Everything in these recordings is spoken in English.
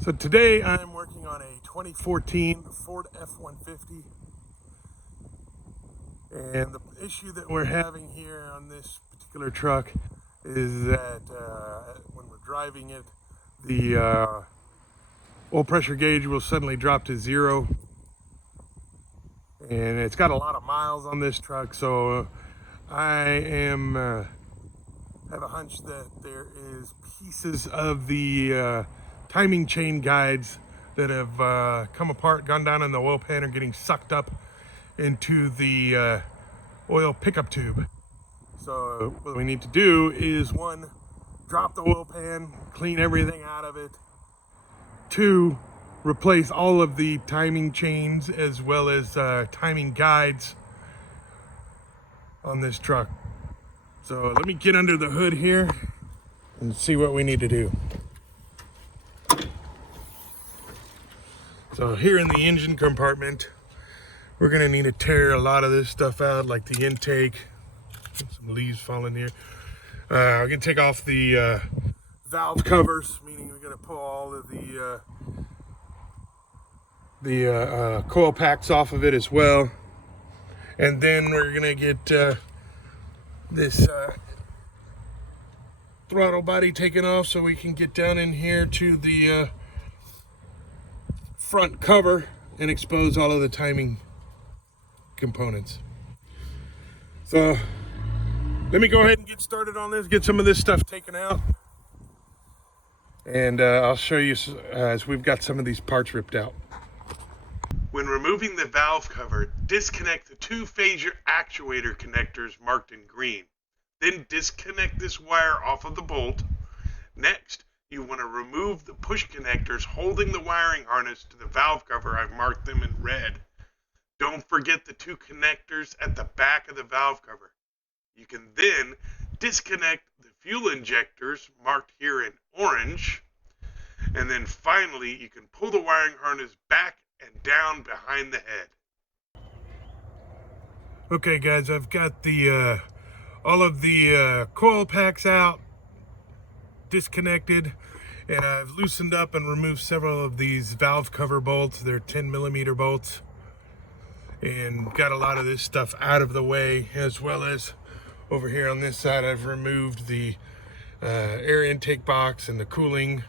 So today I'm working on a 2014 Ford F-150, and the issue that we're having here on this particular truck is that when we're driving it, the oil pressure gauge will suddenly drop to 0, and it's got a lot of miles on this truck, so I have a hunch that there is pieces of the timing chain guides that have come apart, gone down in the oil pan, or getting sucked up into the oil pickup tube. So what we need to do is, one, drop the oil pan, clean everything out of it. Two, replace all of the timing chains as well as timing guides on this truck. So let me get under the hood here and see what we need to do. So here in the engine compartment, we're gonna need to tear a lot of this stuff out, like the intake. Some leaves falling here. We're gonna take off the valve covers, meaning we're gonna pull all of the coil packs off of it as well. And then we're gonna get this throttle body taken off so we can get down in here to the front cover and expose all of the timing components. So let me go ahead and get started on this, get some of this stuff taken out, and I'll show you as we've got some of these parts ripped out. When removing the valve cover, disconnect the two phaser actuator connectors marked in green. Then disconnect this wire off of the bolt. Next, you want to remove the push connectors holding the wiring harness to the valve cover. I've marked them in red. Don't forget the two connectors at the back of the valve cover. You can then disconnect the fuel injectors marked here in orange. And then finally, you can pull the wiring harness back and down behind the head. Okay guys, I've got the all of the coil packs out, disconnected, and I've loosened up and removed several of these valve cover bolts. They're 10mm bolts, and got a lot of this stuff out of the way, as well as over here on this side I've removed the air intake box and the cooling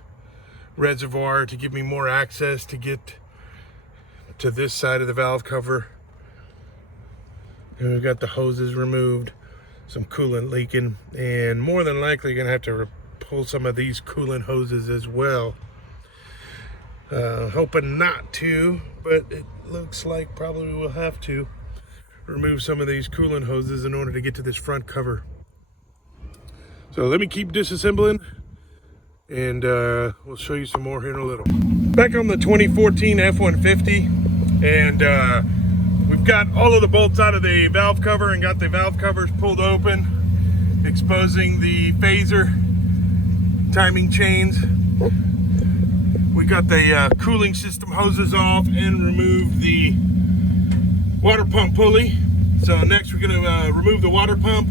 reservoir to give me more access to get to this side of the valve cover. And we've got the hoses removed, some coolant leaking, and more than likely gonna have to pull some of these coolant hoses as well. Hoping not to, but it looks like probably we'll have to remove some of these coolant hoses in order to get to this front cover. So let me keep disassembling, and we'll show you some more here in a little. Back on the 2014 F-150, and we've got all of the bolts out of the valve cover and got the valve covers pulled open, exposing the phaser timing chains. We got the cooling system hoses off and removed the water pump pulley. So next we're going to remove the water pump,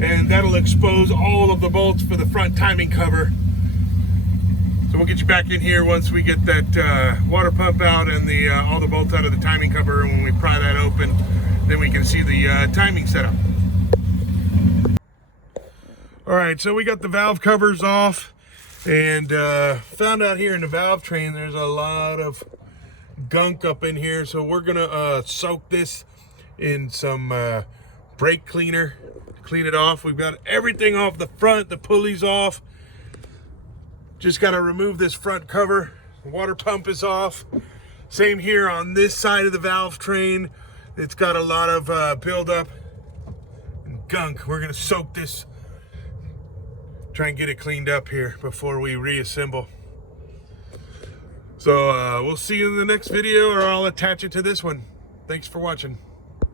and that'll expose all of the bolts for the front timing cover. So we'll get you back in here once we get that water pump out and the all the bolts out of the timing cover, and when we pry that open, then we can see the timing setup. All right, so we got the valve covers off, and found out here in the valve train there's a lot of gunk up in here, so we're gonna soak this in some brake cleaner to clean it off. We've got everything off the front, the pulleys off. Just got to remove this front cover. The water pump is off. Same here on this side of the valve train. It's got a lot of buildup and gunk. We're going to soak this, try and get it cleaned up here before we reassemble. So we'll see you in the next video, or I'll attach it to this one. Thanks for watching.